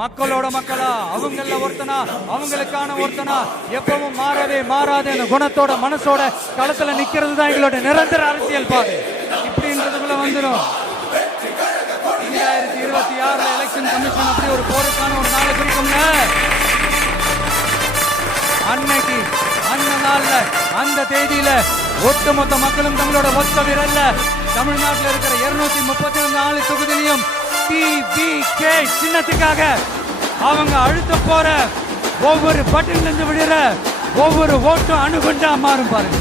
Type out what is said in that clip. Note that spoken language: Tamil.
மக்களோட மக்களா, அவங்கள ஒருத்தனா, அவங்களுக்கான ஒருத்தனா, எப்பவும் மாறவே மாறாத குணத்தோட மனசோட களத்துல நிக்கிறது தான் எங்களோட நிரந்தர அரசியல் பாதை. இப்படின்றதுக்குள்ள வந்துடும் 2026 எலெக்ஷன் கமிஷன் அப்படி ஒரு போருக்கான ஒரு நாளை குறிக்கும்ல. அன்னைக்கு அந்த நாள்ல அந்த தேதியில ஒட்டுமொத்த மக்களும் தங்களோட ஒத்த விரல்ல தமிழ்நாட்டில் இருக்கிற 234 தொகுதியிலையும் TVK சின்னத்துக்காக அவங்க அழுத்த போற ஒவ்வொரு பட்டியலிருந்து விடுற ஒவ்வொரு ஓட்டும் அணுகுண்டா மாறும் பாருங்க.